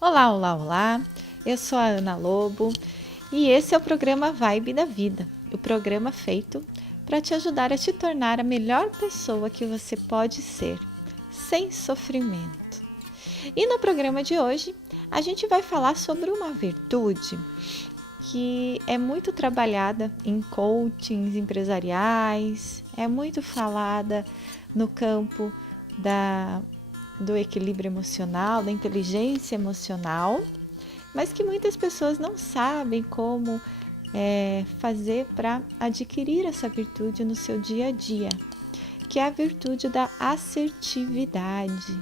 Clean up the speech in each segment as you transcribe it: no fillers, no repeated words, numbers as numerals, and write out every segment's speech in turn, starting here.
Olá, olá, olá! Eu sou a Ana Lobo e esse é o programa Vibe da Vida, o programa feito para te ajudar a te tornar a melhor pessoa que você pode ser, sem sofrimento. E no programa de hoje, a gente vai falar sobre uma virtude que é muito trabalhada em coachings empresariais, é muito falada no campo do equilíbrio emocional, da inteligência emocional, mas que muitas pessoas não sabem como fazer para adquirir essa virtude no seu dia a dia, que é a virtude da assertividade.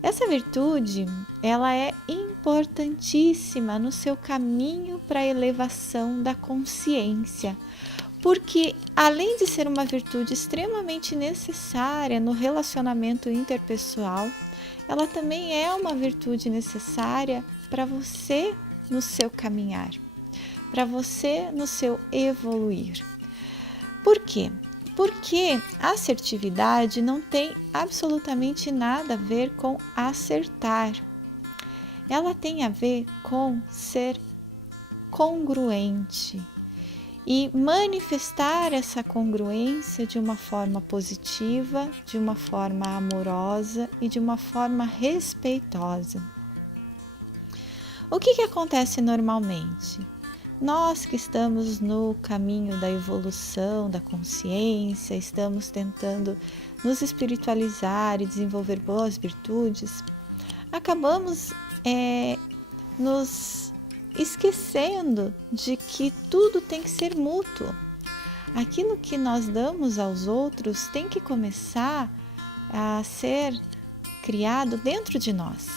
Essa virtude, ela é importantíssima no seu caminho para a elevação da consciência, porque além de ser uma virtude extremamente necessária no relacionamento interpessoal, ela também é uma virtude necessária para você no seu caminhar, para você no seu evoluir. Por quê? Porque a assertividade não tem absolutamente nada a ver com acertar. Ela tem a ver com ser congruente e manifestar essa congruência de uma forma positiva, de uma forma amorosa e de uma forma respeitosa. O que acontece normalmente? Nós que estamos no caminho da evolução da consciência, estamos tentando nos espiritualizar e desenvolver boas virtudes, acabamos nos esquecendo de que tudo tem que ser mútuo. Aquilo que nós damos aos outros tem que começar a ser criado dentro de nós.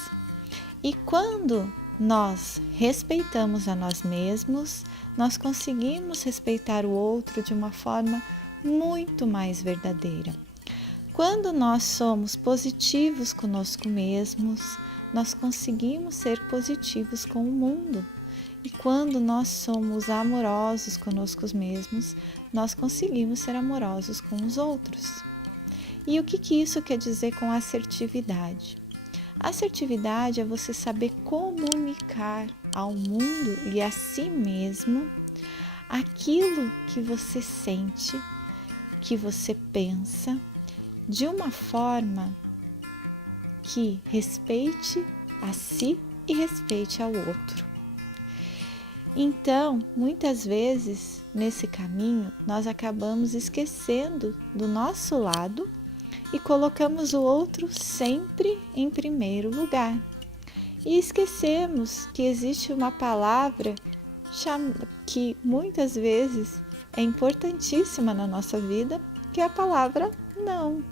E quando nós respeitamos a nós mesmos, nós conseguimos respeitar o outro de uma forma muito mais verdadeira. Quando nós somos positivos conosco mesmos, nós conseguimos ser positivos com o mundo. E quando nós somos amorosos conosco mesmos, nós conseguimos ser amorosos com os outros. E o que isso quer dizer com assertividade? Assertividade é você saber comunicar ao mundo e a si mesmo aquilo que você sente, que você pensa, de uma forma que respeite a si e respeite ao outro. Então, muitas vezes, nesse caminho, nós acabamos esquecendo do nosso lado e colocamos o outro sempre em primeiro lugar. E esquecemos que existe uma palavra que muitas vezes é importantíssima na nossa vida, que é a palavra não.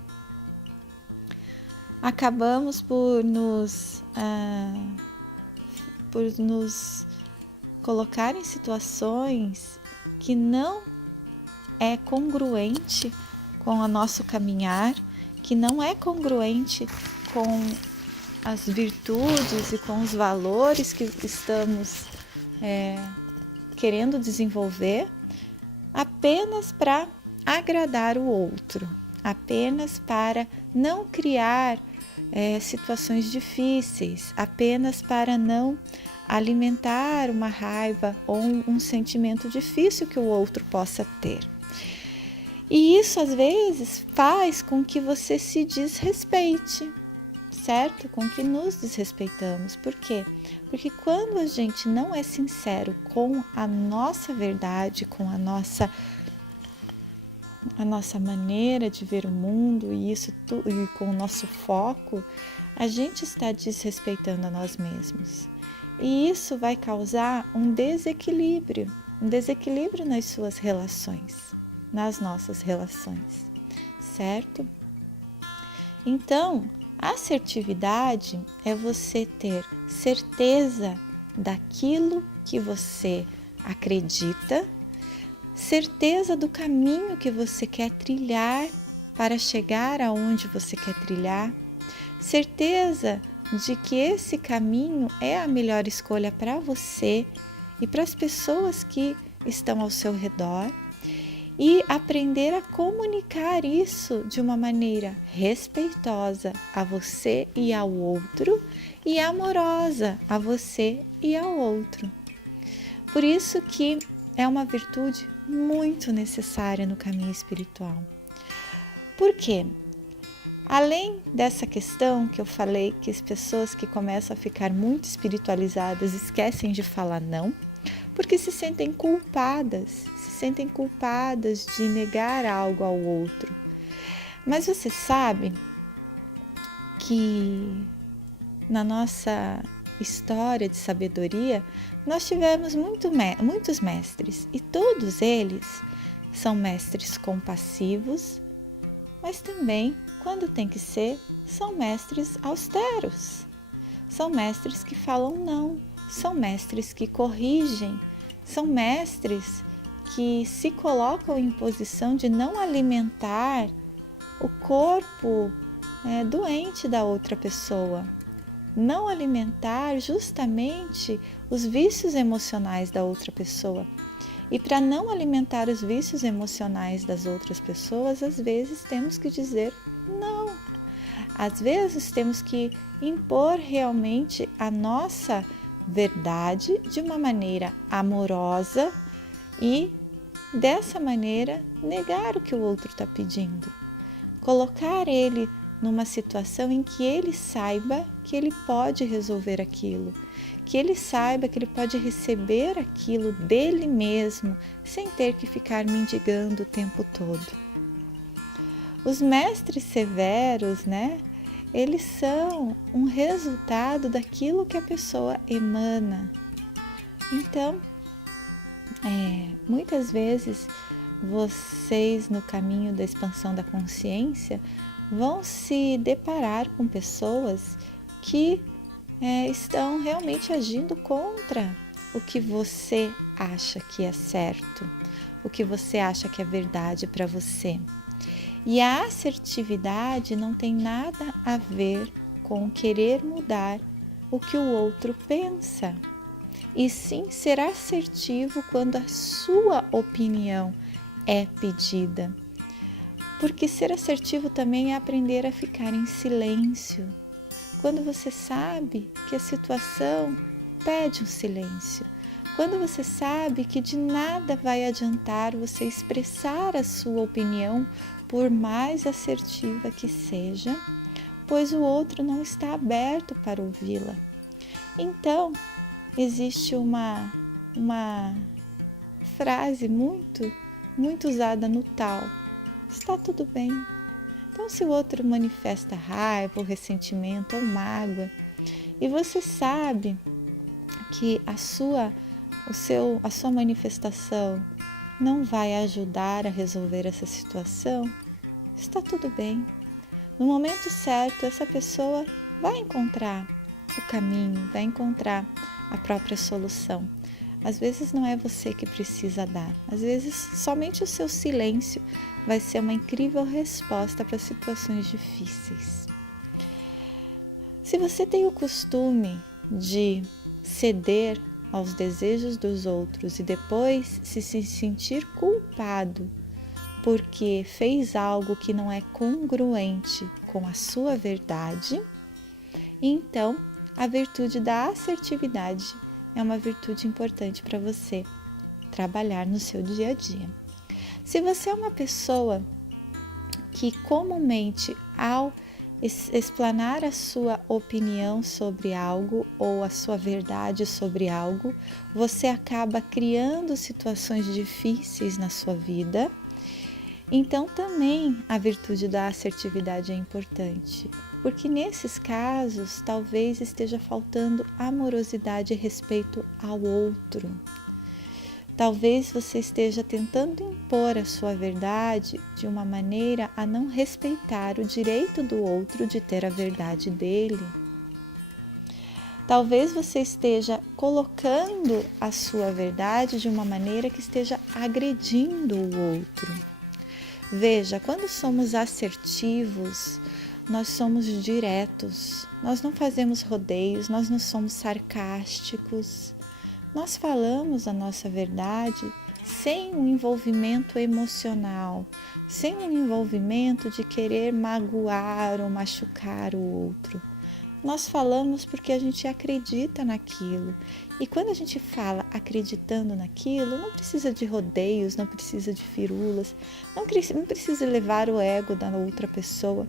Acabamos por nos colocar em situações que não é congruente com o nosso caminhar, que não é congruente com as virtudes e com os valores que estamos querendo desenvolver, apenas para agradar o outro, apenas para não criar situações difíceis, apenas para não alimentar uma raiva ou um sentimento difícil que o outro possa ter. E isso às vezes faz com que você se desrespeite, certo? Com que nos desrespeitamos. Por quê? Porque quando a gente não é sincero com a nossa verdade, com a nossa maneira de ver o mundo e com o nosso foco, a gente está desrespeitando a nós mesmos. E isso vai causar um desequilíbrio nas suas relações, nas nossas relações, certo? Então, a assertividade é você ter certeza daquilo que você acredita, certeza do caminho que você quer trilhar para chegar aonde você quer trilhar, certeza de que esse caminho é a melhor escolha para você e para as pessoas que estão ao seu redor, e aprender a comunicar isso de uma maneira respeitosa a você e ao outro e amorosa a você e ao outro. Por isso que é uma virtude muito necessária no caminho espiritual. Por quê? Além dessa questão que eu falei, que as pessoas que começam a ficar muito espiritualizadas esquecem de falar não, porque se sentem culpadas de negar algo ao outro. Mas você sabe que na nossa história de sabedoria, nós tivemos muitos mestres e todos eles são mestres compassivos, mas também, quando tem que ser, são mestres austeros. São mestres que falam não, são mestres que corrigem, são mestres que se colocam em posição de não alimentar o corpo doente da outra pessoa, não alimentar justamente os vícios emocionais da outra pessoa. E para não alimentar os vícios emocionais das outras pessoas, às vezes temos que dizer não. Às vezes temos que impor realmente a nossa verdade de uma maneira amorosa e dessa maneira negar o que o outro está pedindo. Colocar ele numa situação em que ele saiba que ele pode resolver aquilo, que ele saiba que ele pode receber aquilo dele mesmo, sem ter que ficar mendigando o tempo todo. Os mestres severos, eles são um resultado daquilo que a pessoa emana. Então, muitas vezes vocês no caminho da expansão da consciência vão se deparar com pessoas que estão realmente agindo contra o que você acha que é certo, o que você acha que é verdade para você. E a assertividade não tem nada a ver com querer mudar o que o outro pensa, e sim ser assertivo quando a sua opinião é pedida. Porque ser assertivo também é aprender a ficar em silêncio, quando você sabe que a situação pede um silêncio, quando você sabe que de nada vai adiantar você expressar a sua opinião, por mais assertiva que seja, pois o outro não está aberto para ouvi-la. Então, existe uma frase muito usada no Tao: está tudo bem. Então, se o outro manifesta raiva, ou ressentimento, ou mágoa, e você sabe que a sua manifestação não vai ajudar a resolver essa situação, está tudo bem. No momento certo, essa pessoa vai encontrar o caminho, vai encontrar a própria solução. Às vezes não é você que precisa dar, às vezes somente o seu silêncio vai ser uma incrível resposta para situações difíceis. Se você tem o costume de ceder aos desejos dos outros e depois se sentir culpado porque fez algo que não é congruente com a sua verdade, então a virtude da assertividade é uma virtude importante para você trabalhar no seu dia a dia. Se você é uma pessoa que comumente, ao explanar a sua opinião sobre algo ou a sua verdade sobre algo, você acaba criando situações difíceis na sua vida, então também a virtude da assertividade é importante, porque nesses casos talvez esteja faltando amorosidade e respeito ao outro. Talvez você esteja tentando impor a sua verdade de uma maneira a não respeitar o direito do outro de ter a verdade dele. Talvez você esteja colocando a sua verdade de uma maneira que esteja agredindo o outro. Veja, quando somos assertivos, nós somos diretos, nós não fazemos rodeios, nós não somos sarcásticos. Nós falamos a nossa verdade sem um envolvimento emocional, sem um envolvimento de querer magoar ou machucar o outro. Nós falamos porque a gente acredita naquilo. E quando a gente fala acreditando naquilo, não precisa de rodeios, não precisa de firulas, não precisa levar o ego da outra pessoa.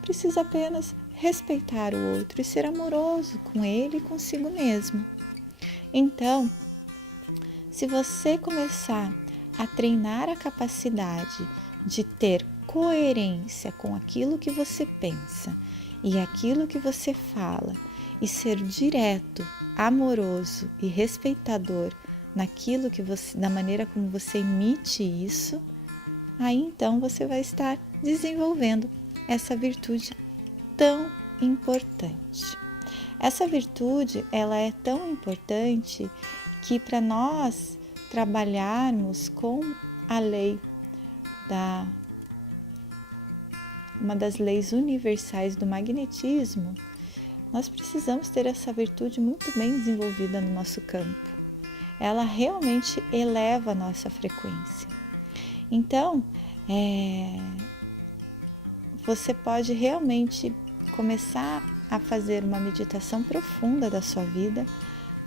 Precisa apenas respeitar o outro e ser amoroso com ele e consigo mesmo. Então, se você começar a treinar a capacidade de ter coerência com aquilo que você pensa e aquilo que você fala, e ser direto, amoroso e respeitador naquilo que você, da maneira como você emite isso, aí então você vai estar desenvolvendo essa virtude tão importante. Essa virtude, ela é tão importante que para nós trabalharmos com a lei uma das leis universais do magnetismo, nós precisamos ter essa virtude muito bem desenvolvida no nosso campo. Ela realmente eleva a nossa frequência. Então, você pode realmente começar a fazer uma meditação profunda da sua vida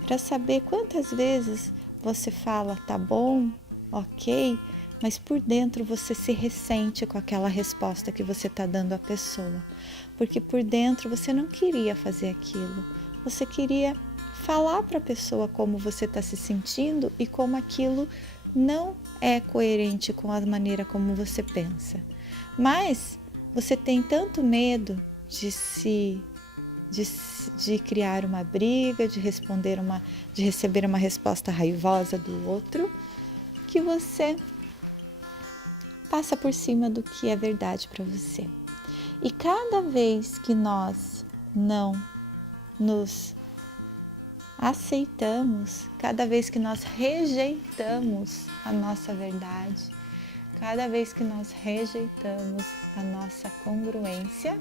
para saber quantas vezes você fala tá bom, ok, mas por dentro você se ressente com aquela resposta que você está dando à pessoa, porque por dentro você não queria fazer aquilo, você queria falar para a pessoa como você está se sentindo e como aquilo não é coerente com a maneira como você pensa. Mas você tem tanto medo de criar uma briga, de receber uma resposta raivosa do outro, que você passa por cima do que é verdade para você. E cada vez que nós não nos aceitamos, cada vez que nós rejeitamos a nossa verdade, cada vez que nós rejeitamos a nossa congruência,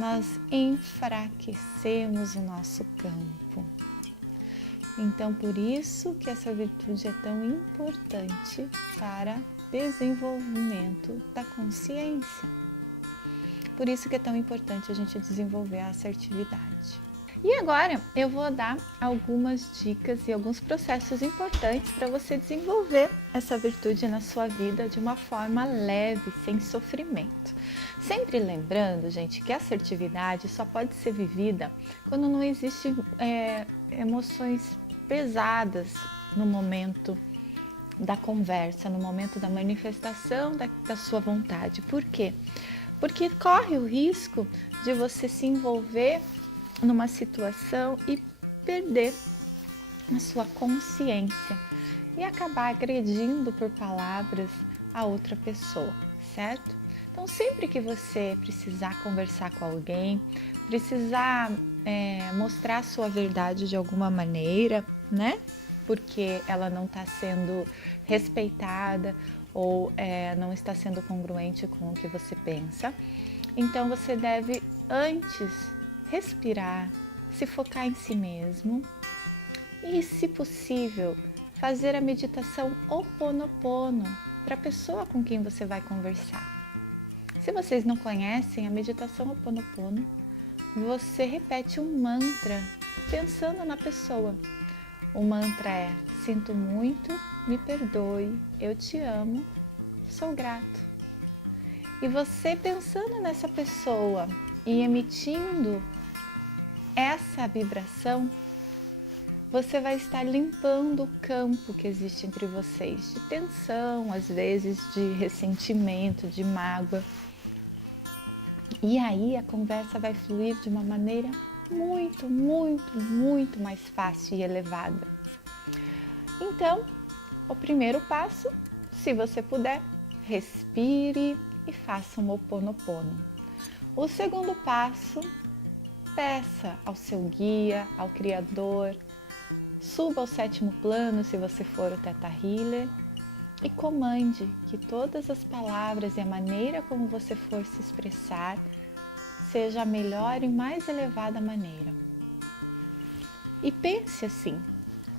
nós enfraquecemos o nosso campo. Então, por isso que essa virtude é tão importante para desenvolvimento da consciência. Por isso que é tão importante a gente desenvolver a assertividade. E agora eu vou dar algumas dicas e alguns processos importantes para você desenvolver essa virtude na sua vida de uma forma leve, sem sofrimento. Sempre lembrando, gente, que a assertividade só pode ser vivida quando não existem emoções pesadas no momento da conversa, no momento da manifestação da sua vontade. Por quê? Porque corre o risco de você se envolver numa situação e perder a sua consciência e acabar agredindo por palavras a outra pessoa, certo? Então, sempre que você precisar conversar com alguém, precisar mostrar a sua verdade de alguma maneira, né? Porque ela não está sendo respeitada ou não está sendo congruente com o que você pensa. Então, você deve antes respirar, se focar em si mesmo e, se possível, fazer a meditação Ho'oponopono para a pessoa com quem você vai conversar. Se vocês não conhecem a meditação Ho'oponopono, você repete um mantra pensando na pessoa. O mantra é: sinto muito, me perdoe, eu te amo, sou grato. E você pensando nessa pessoa e emitindo essa vibração, você vai estar limpando o campo que existe entre vocês, de tensão, às vezes de ressentimento, de mágoa. E aí a conversa vai fluir de uma maneira muito, muito, muito mais fácil e elevada. Então, o primeiro passo, se você puder, respire e faça um Ho'oponopono. O segundo passo, peça ao seu guia, ao Criador, suba ao 7º plano se você for o Theta Healer e comande que todas as palavras e a maneira como você for se expressar seja a melhor e mais elevada maneira. E pense assim,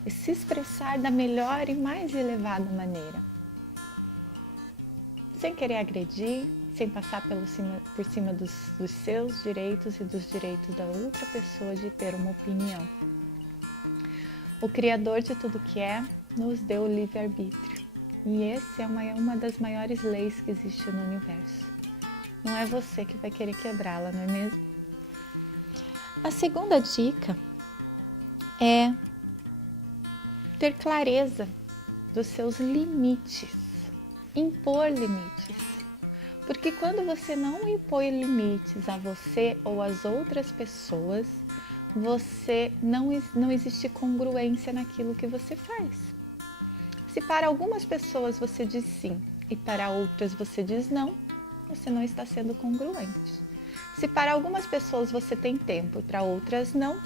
se expressar da melhor e mais elevada maneira. sem querer agredir, sem passar por cima dos seus direitos e dos direitos da outra pessoa de ter uma opinião. O Criador de tudo que é nos deu o livre-arbítrio. E esse é uma das maiores leis que existe no universo. Não é você que vai querer quebrá-la, não é mesmo? A segunda dica é ter clareza dos seus limites. Impor limites. Porque quando você não impõe limites a você ou às outras pessoas, você não existe congruência naquilo que você faz. Se para algumas pessoas você diz sim e para outras você diz não, você não está sendo congruente. Se para algumas pessoas você tem tempo e para outras não,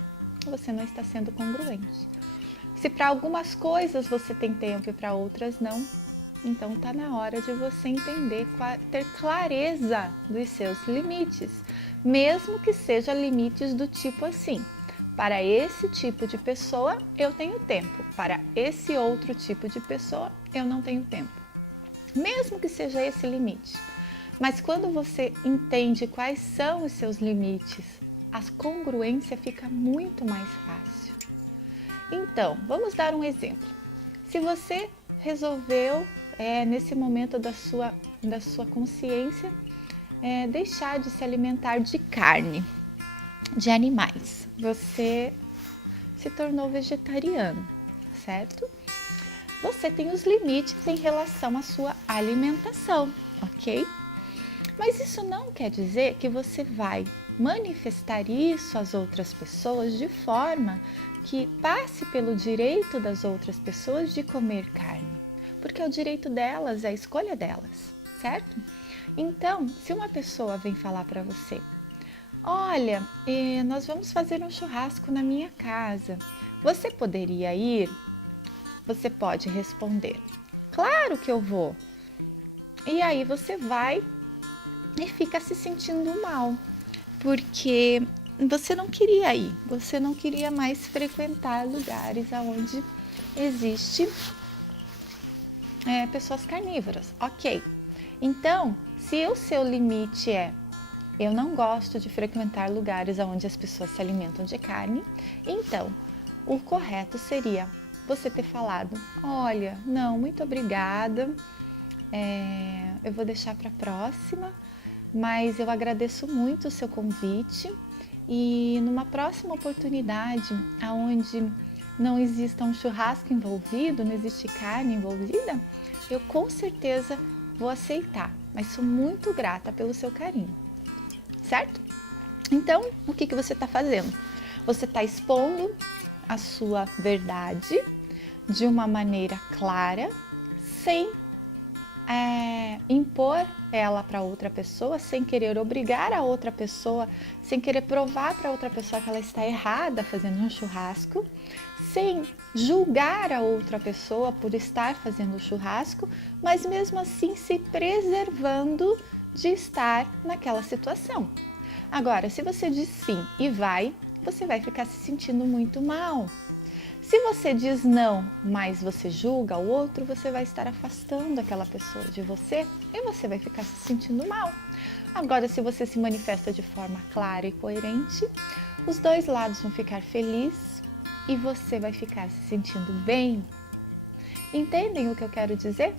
você não está sendo congruente. Se para algumas coisas você tem tempo e para outras não, então está na hora de você entender, ter clareza dos seus limites, mesmo que seja limites do tipo assim: para esse tipo de pessoa eu tenho tempo, para esse outro tipo de pessoa eu não tenho tempo. Mesmo que seja esse limite. Mas quando você entende quais são os seus limites, a congruência fica muito mais fácil. Então, vamos dar um exemplo. Se você resolveu, nesse momento da sua consciência, deixar de se alimentar de carne, de animais, você se tornou vegetariano, certo? Você tem os limites em relação à sua alimentação, ok? Mas isso não quer dizer que você vai manifestar isso às outras pessoas de forma que passe pelo direito das outras pessoas de comer carne, porque é o direito delas, é a escolha delas, certo? Então, se uma pessoa vem falar para você: olha, nós vamos fazer um churrasco na minha casa, você poderia ir? Você pode responder: claro que eu vou. E aí você vai e fica se sentindo mal, porque você não queria ir, você não queria mais frequentar lugares onde existe pessoas carnívoras, ok. Então, se o seu limite é: eu não gosto de frequentar lugares onde as pessoas se alimentam de carne, então o correto seria você ter falado: olha, não, muito obrigada, eu vou deixar para a próxima, mas eu agradeço muito o seu convite e numa próxima oportunidade, onde não exista um churrasco envolvido, não existe carne envolvida, eu com certeza vou aceitar, mas sou muito grata pelo seu carinho, certo? Então, o que você está fazendo? Você está expondo a sua verdade de uma maneira clara, sem impor ela para outra pessoa, sem querer obrigar a outra pessoa, sem querer provar para outra pessoa que ela está errada fazendo um churrasco, sem julgar a outra pessoa por estar fazendo o churrasco, mas mesmo assim se preservando de estar naquela situação. Agora, se você diz sim e vai, você vai ficar se sentindo muito mal. Se você diz não, mas você julga o outro, você vai estar afastando aquela pessoa de você e você vai ficar se sentindo mal. Agora, se você se manifesta de forma clara e coerente, os dois lados vão ficar felizes e você vai ficar se sentindo bem. Entendem o que eu quero dizer?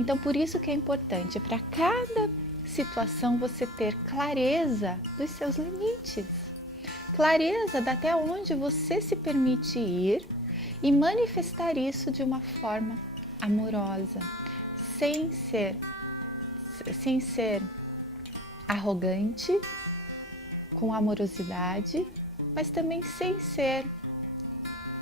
Então, por isso que é importante para cada situação você ter clareza dos seus limites. Clareza de até onde você se permite ir e manifestar isso de uma forma amorosa, sem ser arrogante, com amorosidade, mas também sem ser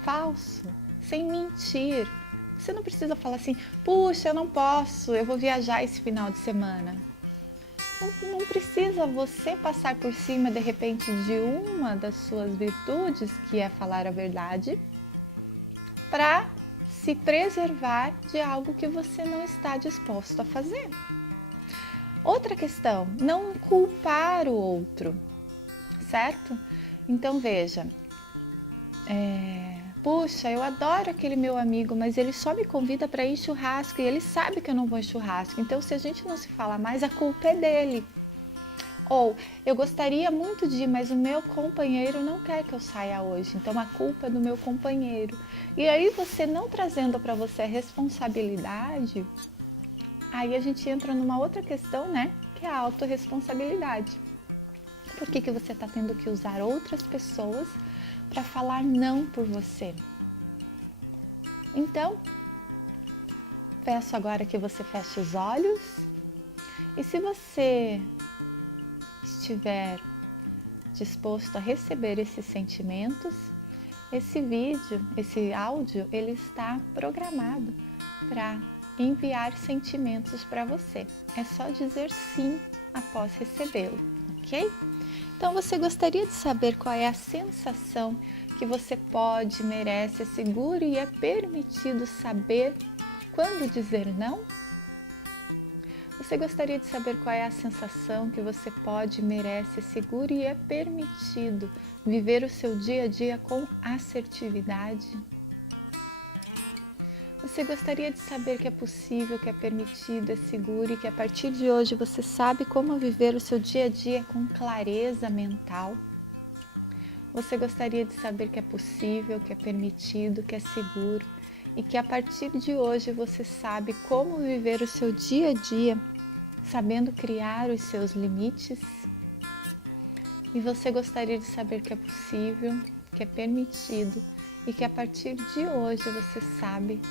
falso, sem mentir. Você não precisa falar assim: puxa, eu não posso, eu vou viajar esse final de semana. Não precisa você passar por cima, de repente, de uma das suas virtudes, que é falar a verdade, para se preservar de algo que você não está disposto a fazer. Outra questão: não culpar o outro, certo? Então veja, puxa, eu adoro aquele meu amigo, mas ele só me convida para ir em churrasco e ele sabe que eu não vou em churrasco. Então, se a gente não se fala mais, a culpa é dele. Ou, eu gostaria muito de ir, mas o meu companheiro não quer que eu saia hoje, então a culpa é do meu companheiro. E aí, você não trazendo para você a responsabilidade, aí a gente entra numa outra questão, né? Que é a autorresponsabilidade. Por que você está tendo que usar outras pessoas para falar não por você? Então, peço agora que você feche os olhos e se você estiver disposto a receber esses sentimentos, esse vídeo, esse áudio, ele está programado para enviar sentimentos para você. É só dizer sim após recebê-lo, ok? Então, você gostaria de saber qual é a sensação que você pode, merece, é seguro e é permitido saber quando dizer não? Você gostaria de saber qual é a sensação que você pode, merece, é seguro e é permitido viver o seu dia a dia com assertividade? Você gostaria de saber que é possível, que é permitido, é seguro e que a partir de hoje você sabe como viver o seu dia a dia com clareza mental? Você gostaria de saber que é possível, que é permitido, que é seguro e que a partir de hoje você sabe como viver o seu dia a dia, sabendo criar os seus limites? E você gostaria de saber que é possível, que é permitido e que a partir de hoje você sabe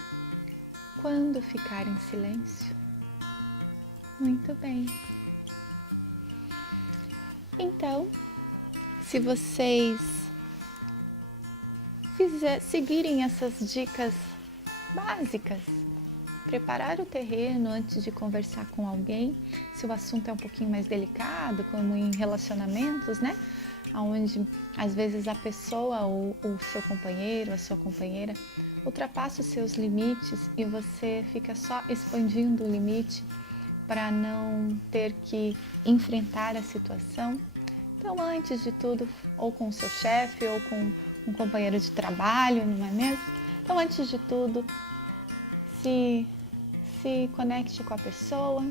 quando ficar em silêncio? Muito bem. Então, se vocês seguirem essas dicas básicas, preparar o terreno antes de conversar com alguém, se o assunto é um pouquinho mais delicado, como em relacionamentos, né? Onde às vezes a pessoa ou o seu companheiro, a sua companheira, ultrapassa os seus limites e você fica só expandindo o limite para não ter que enfrentar a situação. Então, antes de tudo, ou com o seu chefe, ou com um companheiro de trabalho, não é mesmo? Então, antes de tudo, se conecte com a pessoa,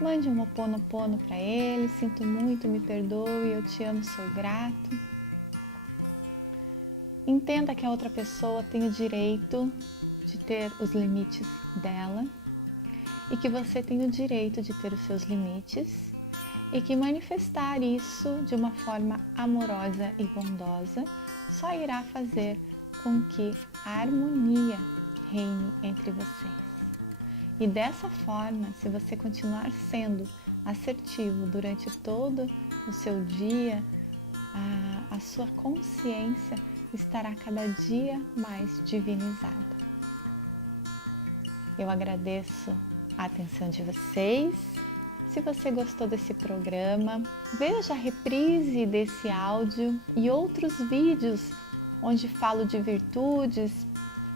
mande um ho'oponopono para ele, sinto muito, me perdoe, eu te amo, sou grato. Entenda que a outra pessoa tem o direito de ter os limites dela e que você tem o direito de ter os seus limites e que manifestar isso de uma forma amorosa e bondosa só irá fazer com que a harmonia reine entre vocês. E dessa forma, se você continuar sendo assertivo durante todo o seu dia, a sua consciência estará cada dia mais divinizada. Eu agradeço a atenção de vocês. Se você gostou desse programa, veja a reprise desse áudio e outros vídeos onde falo de virtudes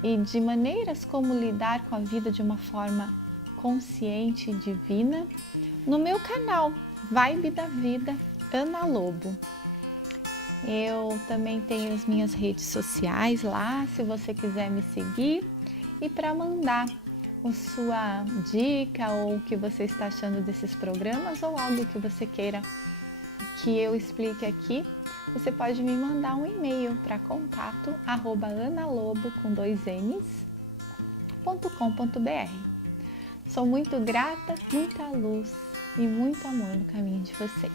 e de maneiras como lidar com a vida de uma forma consciente e divina no meu canal Vibe da Vida Ana Lobo. Eu também tenho as minhas redes sociais lá, se você quiser me seguir, e para mandar a sua dica ou o que você está achando desses programas ou algo que você queira que eu explique aqui, você pode me mandar um e-mail para contato@analobo.com.br. Sou muito grata, muita luz e muito amor no caminho de vocês.